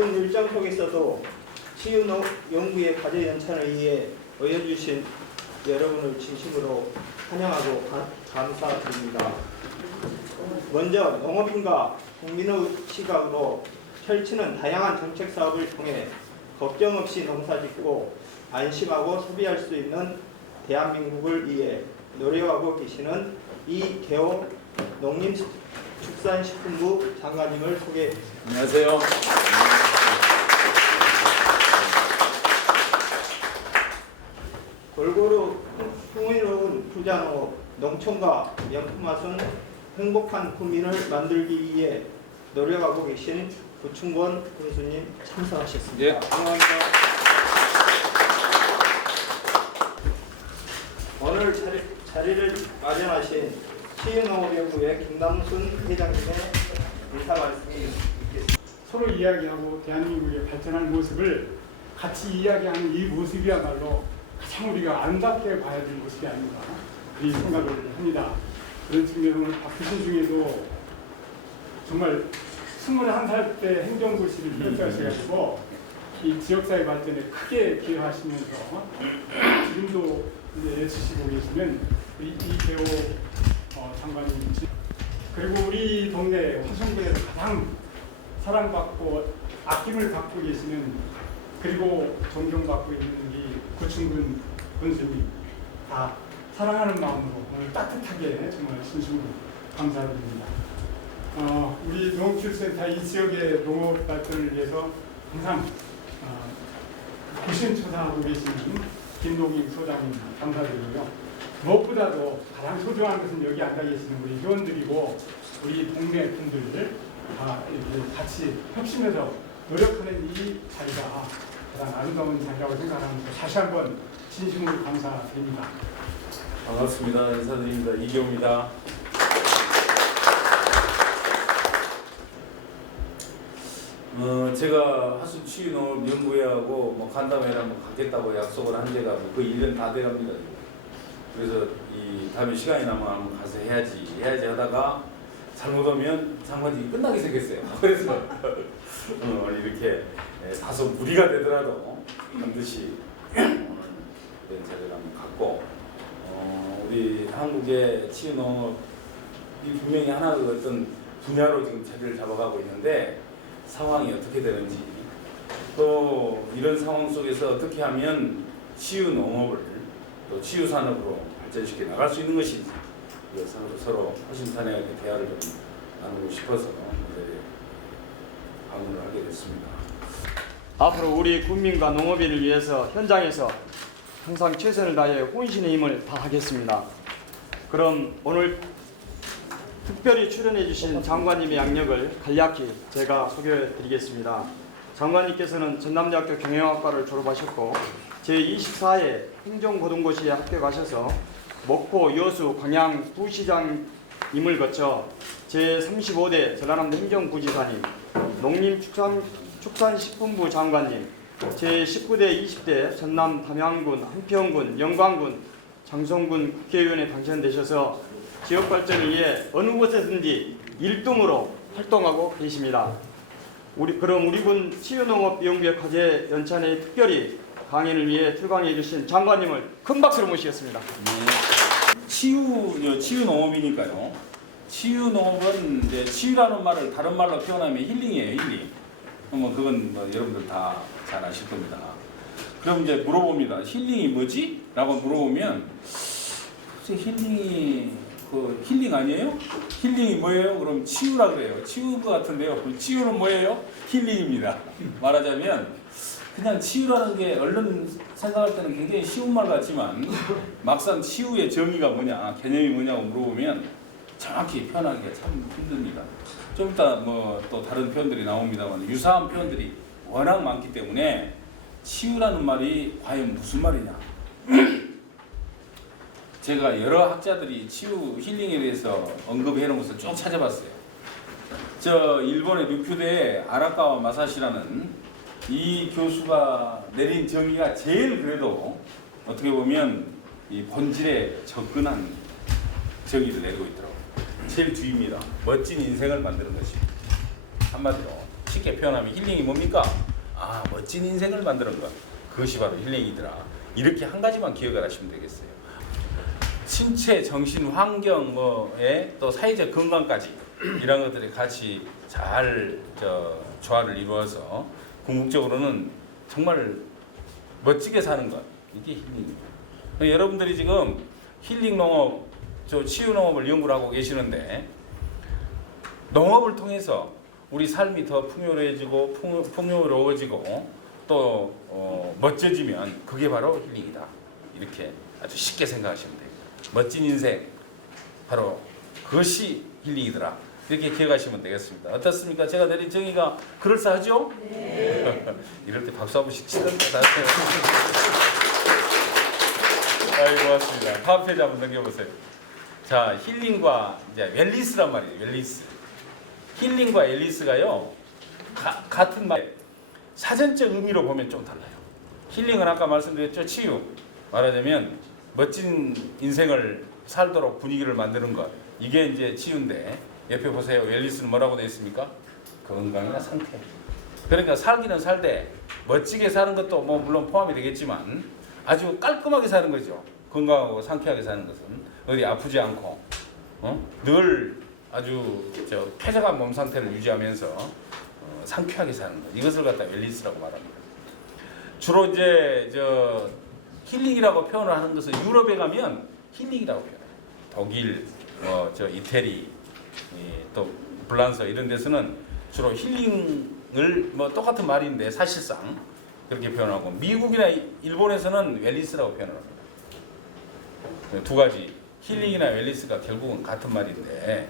바쁜 일정 속에서도 치유 연구의 과제 연찬을 위해 어여주신 여러분을 진심으로 환영하고 감사드립니다. 먼저 농업인과 국민의 시각으로 펼치는 다양한 정책 사업을 통해 걱정 없이 농사짓고 안심하고 소비할 수 있는 대한민국을 위해 노력하고 계시는 이계호 농림축산식품부 장관님을 소개했습니다. 안녕하세요. 골고루 풍요로운 부자농업, 농촌과 명품화순 행복한 국민을 만들기 위해 노력하고 계신 구충권 군수님 참석하셨습니다. 예. 감사합니다. 오늘 자리를 마련하신 치유농업연구회 김남순 회장님의 인사 말씀을 듣겠습니다. 서로 이야기하고 대한민국의 발전하는 모습을 같이 이야기하는 이 모습이야말로 가장 우리가 아름답게 봐야 될 모습이 아닌가 그런 생각을 합니다. 그런 측면에서 오늘 바쁘신 중에도 정말 21살 때 행정고시를 결정하셔가지고 이 지역사회 발전에 크게 기여하시면서 지금도 이제 애쓰시고 계시는 이계호 장관님, 그리고 우리 동네 화성군에서 가장 사랑받고 아낌을 받고 계시는, 그리고 존경받고 있는 이 구충군 군수님, 다 사랑하는 마음으로 오늘 따뜻하게 정말 진심으로 감사드립니다. 우리 농업기술센터 이 지역의 농업 발전을 위해서 항상 구심초사하고 계시는 김동익 소장님 감사드리고요. 무엇보다도 가장 소중한 것은 여기 앉아 계시는 우리 회원들이고 우리 동네 분들 다 이렇게 같이 협심해서 노력하는 이 자리가 가장 아름다운 자리라고 생각하면서 다시 한번 진심으로 감사드립니다. 반갑습니다. 인사드립니다. 이계호입니다. 제가 하순치유농업연구회하고 간담회를 한번 갖겠다고 약속을 한 지가 거의 1년 다 돼갑니다. 그래서 이 다음에 시간이 나면 한번 가서 해야지 하다가 잘못하면 장관직이 끝나게 생겼어요. 그래서 이렇게 다소 무리가 되더라도 반드시 오늘 이런 자리를 한번 갖고 우리 한국의 치유농업이 분명히 하나의 어떤 분야로 지금 자리를 잡아가고 있는데 상황이 어떻게 되는지, 또 이런 상황 속에서 어떻게 하면 치유농업을 또 치유산업으로 발전시켜 나갈 수 있는 것인지 서로 허심탄회하게 대화를 좀 나누고 싶어서 방문을 하게 됐습니다. 앞으로 우리 국민과 농업인을 위해서 현장에서 항상 최선을 다해 혼신의 힘을 다하겠습니다. 그럼 오늘 특별히 출연해 주신 장관님의 양력을 간략히 제가 소개해 드리겠습니다. 장관님께서는 전남대학교 경영학과를 졸업하셨고 제24회 행정고등고시에 합격하셔서 목포, 여수, 광양 부시장님을 거쳐 제35대 전라남도 행정부지사님, 농림축산식품부 장관님, 제19대 20대 전남 담양군, 한평군, 영광군, 장성군 국회의원에 당선되셔서 지역 발전을 위해 어느 곳에든지 1등으로 활동하고 계십니다. 그럼 우리 군 치유농업연구회 과제 연찬에 특별히 강연을 위해 출강해 주신 장관님을 큰 박수로 모시겠습니다. 치유농업이니까요. 치유농업은 이제 치유라는 말을 다른 말로 표현하면 힐링이에요, 힐링. 그건 여러분들 다 잘 아실 겁니다. 그럼 이제 물어봅니다. 힐링이 뭐지? 라고 물어보면 힐링이 힐링 아니에요? 힐링이 뭐예요? 그럼 치유라 그래요. 치유인 것 같은데요. 치유는 뭐예요? 힐링입니다. 말하자면 그냥 치유라는 게 얼른 생각할 때는 굉장히 쉬운 말 같지만 막상 치유의 정의가 뭐냐, 개념이 뭐냐고 물어보면 정확히 표현하기가 참 힘듭니다. 좀 이따 또 다른 표현들이 나옵니다만 유사한 표현들이 워낙 많기 때문에 치유라는 말이 과연 무슨 말이냐? 제가 여러 학자들이 치유 힐링에 대해서 언급해 놓은 것을 쭉 찾아봤어요. 일본의 류큐대의 아라카와 마사시라는 이 교수가 내린 정의가 제일 그래도 어떻게 보면 이 본질에 접근한 정의를 내리고 있더라고요. 제일 뒤입니다. 멋진 인생을 만드는 것입니다. 한마디로 쉽게 표현하면 힐링이 뭡니까? 아, 멋진 인생을 만드는 것. 그것이 바로 힐링이더라. 이렇게 한 가지만 기억을 하시면 되겠어요. 신체, 정신, 환경, 뭐에 또 사회적 건강까지 이런 것들이 같이 잘 조화를 이루어서 궁극적으로는 정말 멋지게 사는 것, 이게 힐링입니다. 여러분들이 지금 힐링 농업, 치유 농업을 연구를 하고 계시는데 농업을 통해서 우리 삶이 더 풍요로워지고 풍요로워지고 또 멋져지면 그게 바로 힐링이다. 이렇게 아주 쉽게 생각하시면 돼요. 멋진 인생, 바로 그것이 힐링이더라. 이렇게 기억하시면 되겠습니다. 어떻습니까? 제가 내린 정의가 그럴싸하죠? 네. 이럴 때 박수 한 번씩 치던가 다세요. 아이, 고맙습니다. 다음 페이지 한번 넘겨보세요. 자, 힐링과 이제 웰리스란 말이에요. 웰리스. 힐링과 웰리스가요 같은 말. 사전적 의미로 보면 좀 달라요. 힐링은 아까 말씀드렸죠. 치유. 말하자면 멋진 인생을 살도록 분위기를 만드는 것. 이게 이제 치유인데 옆에 보세요. 웰리스는 뭐라고 되어 있습니까? 건강이나 상태. 그러니까 살기는 살되 멋지게 사는 것도 뭐 물론 포함이 되겠지만 아주 깔끔하게 사는 거죠. 건강하고 상쾌하게 사는 것은 어디 아프지 않고 늘 아주 쾌적한 몸 상태를 유지하면서 상쾌하게 사는 것. 이것을 갖다 웰리스라고 말합니다. 주로 이제 힐링이라고 표현을 하는 것은 유럽에 가면 힐링이라고 표현해요. 독일, 이태리, 또 프랑스 이런 데서는 주로 힐링을 똑같은 말인데 사실상 그렇게 표현하고 미국이나 일본에서는 웰리스라고 표현을 합니다. 두 가지 힐링이나 웰리스가 결국은 같은 말인데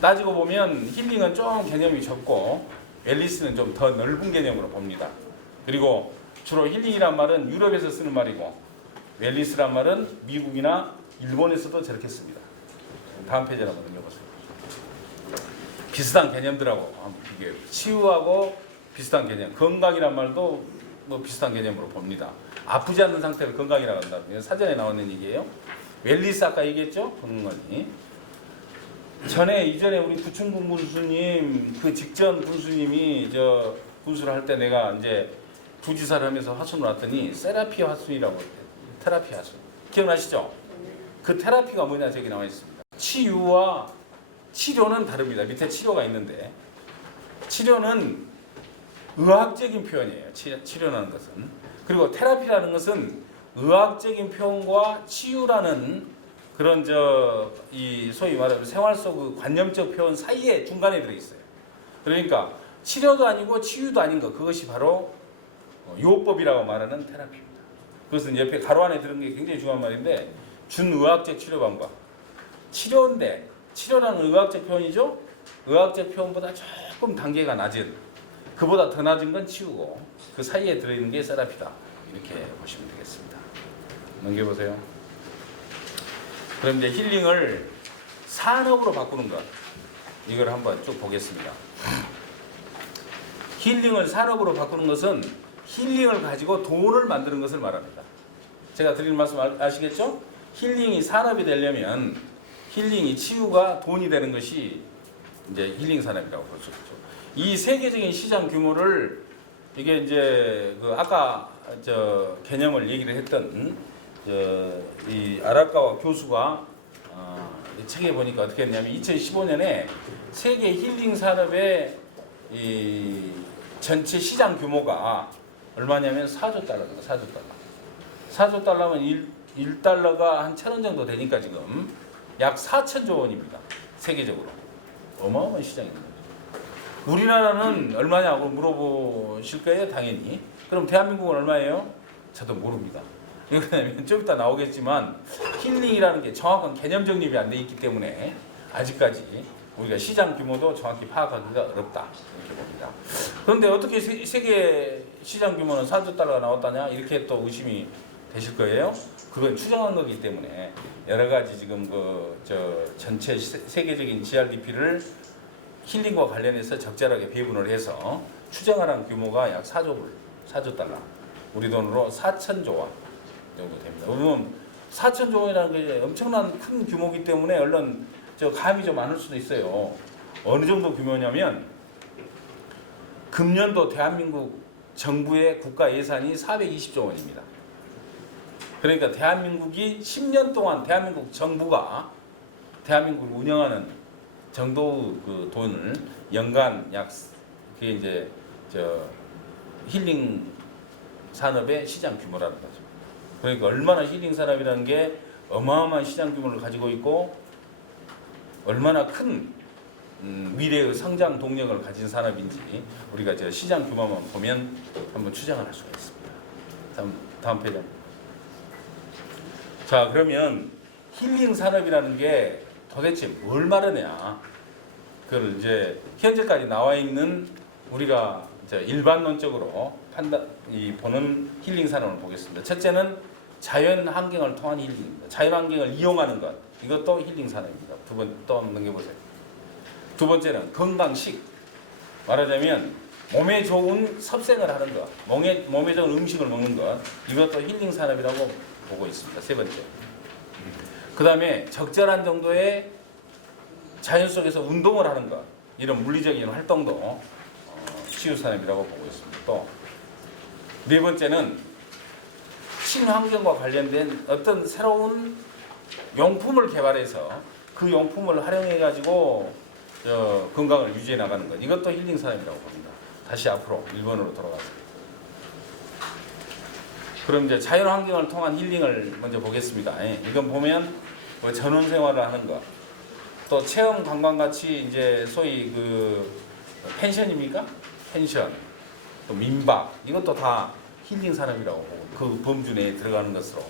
따지고 보면 힐링은 좀 개념이 적고 웰리스는 좀 더 넓은 개념으로 봅니다. 그리고 주로 힐링이란 말은 유럽에서 쓰는 말이고 웰리스란 말은 미국이나 일본에서도 저렇게 씁니다. 다음 페이지를 한번 넘겨보세요. 비슷한 개념들하고 한번 비교해요. 치유하고 비슷한 개념. 건강이란 말도 뭐 비슷한 개념으로 봅니다. 아프지 않는 상태를 건강이라고 한다. 사전에 나오는 얘기예요. 웰리스 아까 얘기했죠? 건강이. 이전에 우리 구충군 군수님 그 직전 군수님이 군수를 할 때 내가 이제 부지사를 하면서 화순을 왔더니 세라피 화순이라고 했대요. 테라피 화순. 기억나시죠? 그 테라피가 뭐냐 저기 나와 있습니다. 치유와 치료는 다릅니다. 밑에 치료가 있는데 치료는 의학적인 표현이에요. 치료라는 것은. 그리고 테라피라는 것은 의학적인 표현과 치유라는 그런 이 소위 말하는 생활 속 그 관념적 표현 사이에 중간에 들어 있어요. 그러니까 치료도 아니고 치유도 아닌 것, 그것이 바로 요법이라고 말하는 테라피입니다. 그것은 옆에 가로 안에 들은 게 굉장히 중요한 말인데 준의학적 치료 방법. 치료인데 치료라는 의학적 표현이죠. 의학적 표현보다 조금 단계가 낮은, 그보다 더 낮은 건 치유고 그 사이에 들어있는 게 세라피다. 이렇게 보시면 되겠습니다. 넘겨보세요. 그럼 이제 힐링을 산업으로 바꾸는 것, 이걸 한번 쭉 보겠습니다. 힐링을 산업으로 바꾸는 것은 힐링을 가지고 돈을 만드는 것을 말합니다. 제가 드리는 말씀 아시겠죠? 힐링이 산업이 되려면 힐링이 치유가 돈이 되는 것이 이제 힐링 산업이라고 볼 수 있죠. 이 세계적인 시장 규모를 이게 이제 아까 개념을 얘기를 했던 이 아라카와 교수가 이 책에 보니까 어떻게 했냐면 2015년에 세계 힐링 산업의 이 전체 시장 규모가 얼마냐면 4조 달러입니다. 4조 달러. 4조 달러면 1달러가 한 1,000원 정도 되니까 지금 약 4천조 원입니다. 세계적으로. 어마어마한 시장입니다. 우리나라는 얼마냐고 물어보실 거예요, 당연히. 그럼 대한민국은 얼마예요? 저도 모릅니다. 왜냐하면 좀 이따 나오겠지만 힐링이라는 게 정확한 개념 정립이 안 돼 있기 때문에 아직까지 우리가 시장 규모도 정확히 파악하기가 어렵다, 이렇게 봅니다. 그런데 어떻게 세계 시장 규모는 4조 달러가 나왔다냐, 이렇게 또 의심이 되실 거예요. 그건 추정한 거기 때문에 여러 가지 지금 전체 세계적인 GRDP를 힐링과 관련해서 적절하게 배분을 해서 추정하는 규모가 약 4조 달러. 우리 돈으로 4천조 원 정도 됩니다. 그러면 4천조 원이라는 게 엄청난 큰 규모이기 때문에 얼른 감이 좀 안 올 수도 있어요. 어느 정도 규모냐면 금년도 대한민국 정부의 국가 예산이 420조 원입니다. 그러니까 대한민국이 10년 동안 대한민국 정부가 대한민국을 운영하는 정도의 그 돈을 연간 약 그게 이제 힐링 산업의 시장 규모라는 거죠. 그러니까 얼마나 힐링 산업이라는 게 어마어마한 시장 규모를 가지고 있고 얼마나 큰 미래의 성장 동력을 가진 산업인지 우리가 저 시장 규모만 보면 한번 추정을 할 수가 있습니다. 다음 페이지. 자, 그러면 힐링 산업이라는 게 도대체 뭘 말하냐? 그걸 이제 현재까지 나와 있는 우리가 이제 일반론적으로 보는 힐링 산업을 보겠습니다. 첫째는 자연 환경을 통한 힐링입니다. 자연 환경을 이용하는 것, 이것도 힐링 산업입니다. 또 한번 넘겨보세요. 두 번째는 건강식, 말하자면 몸에 좋은 섭생을 하는 것, 몸에 좋은 음식을 먹는 것, 이것도 힐링 산업이라고 보고 있습니다. 세 번째. 그 다음에 적절한 정도의 자연 속에서 운동을 하는 것, 이런 물리적인 활동도 치유 산업이라고 보고 있습니다. 또 네 번째는 친환경과 관련된 어떤 새로운 용품을 개발해서 그 용품을 활용해 가지고 건강을 유지해 나가는 것, 이것도 힐링 산업이라고 봅니다. 다시 앞으로 1번으로 돌아가서. 그럼 이제 자연 환경을 통한 힐링을 먼저 보겠습니다. 이건 보면 뭐 전원 생활을 하는 것, 또 체험 관광 같이 이제 소위 그 펜션입니까? 펜션, 또 민박, 이것도 다 힐링 산업이라고 보고 그 범주 내에 들어가는 것으로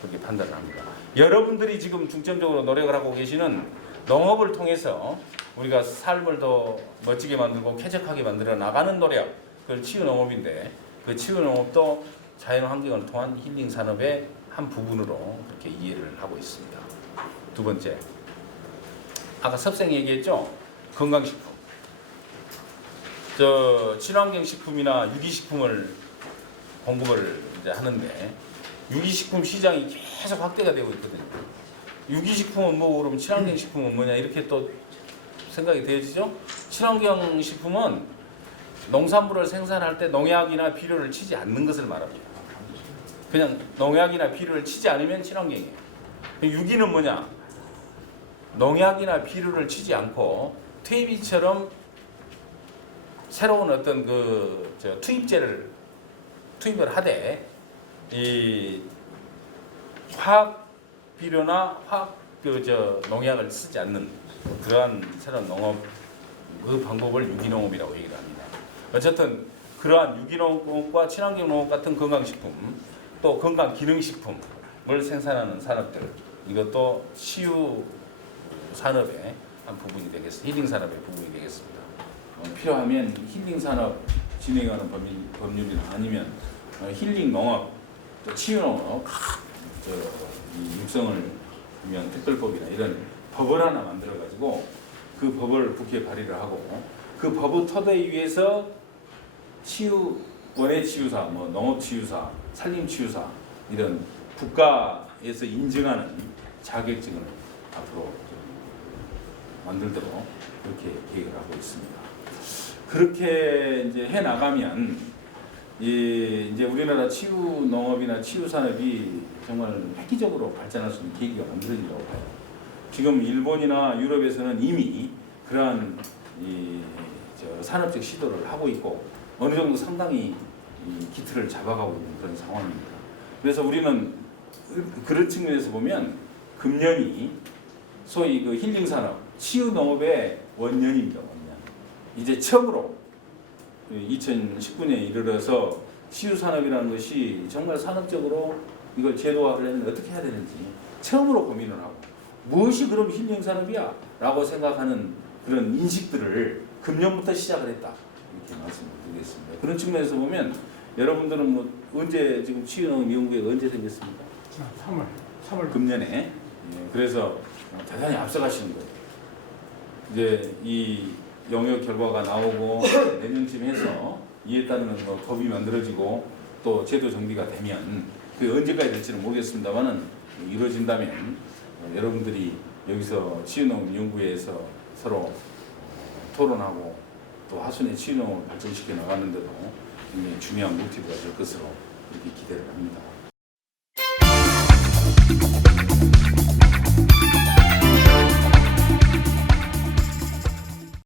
그렇게 판단을 합니다. 여러분들이 지금 중점적으로 노력을 하고 계시는 농업을 통해서 우리가 삶을 더 멋지게 만들고 쾌적하게 만들어 나가는 노력, 그걸 치유 농업인데 그 치유 농업도 자연 환경을 통한 힐링 산업의 한 부분으로 그렇게 이해를 하고 있습니다. 두 번째, 아까 섭생 얘기했죠? 건강식품. 친환경 식품이나 유기식품을 공급을 이제 하는데 유기식품 시장이 계속 확대가 되고 있거든요. 유기식품은 뭐고 그러면 친환경 식품은 뭐냐 이렇게 또 생각이 되어지죠? 친환경 식품은 농산물을 생산할 때 농약이나 비료를 치지 않는 것을 말합니다. 그냥 농약이나 비료를 치지 않으면 친환경이에요. 유기는 뭐냐? 농약이나 비료를 치지 않고 퇴비처럼 새로운 어떤 투입을 하되 이 화학 비료나 화학 농약을 쓰지 않는 그러한 새로운 농업 그 방법을 유기농업이라고 얘기를 합니다. 어쨌든 그러한 유기농업과 친환경 농업 같은 건강식품, 또 건강기능식품을 생산하는 산업들, 이것도 치유 산업의 한 부분이 되겠습니다. 힐링 산업의 부분이 되겠습니다. 필요하면 힐링 산업 진행하는 법률이나 아니면 힐링 농업, 또 치유 농업, 이 육성을 위한 특별법이나 이런 법을 하나 만들어 가지고 그 법을 국회에 발의를 하고 그 법의 토대 위에서 원예 치유사, 뭐 농업 치유사, 산림 치유사 이런 국가에서 인증하는 자격증을 앞으로 만들도록 그렇게 계획을 하고 있습니다. 그렇게 이제 해 나가면 이제 우리나라 치유 농업이나 치유 산업이 정말 획기적으로 발전할 수 있는 계기가 만들어진다고 봐요. 지금 일본이나 유럽에서는 이미 그러한 산업적 시도를 하고 있고 어느 정도 상당히 기틀을 잡아가고 있는 그런 상황입니다. 그래서 우리는 그런 측면에서 보면 금년이 소위 그 힐링 산업, 치유 농업의 원년입니다. 원년. 이제 처음으로 2019년에 이르러서 치유 산업이라는 것이 정말 산업적으로 이걸 제도화하려면 어떻게 해야 되는지 처음으로 고민을 하고 무엇이 그럼 힐링 산업이야? 라고 생각하는 그런 인식들을 금년부터 시작을 했다. 이렇게 말씀을 드리겠습니다. 그런 측면에서 보면 여러분들은 뭐 언제 지금 치유농업 연구회가 언제 생겼습니까? 3월. 금년에. 그래서 대단히 앞서가시는 거예요. 이제 이 영역 결과가 나오고 내년쯤 해서 이에 따르는 법이 만들어지고 또 제도 정비가 되면 그게 언제까지 될지는 모르겠습니다만은 이루어진다면 여러분들이 여기서 치유농업 연구회에서 서로 토론하고 또 하순의 치유농업을 발전시켜 나가는데도 굉장히 중요한 모티브가 될 것으로 이렇게 기대를 합니다.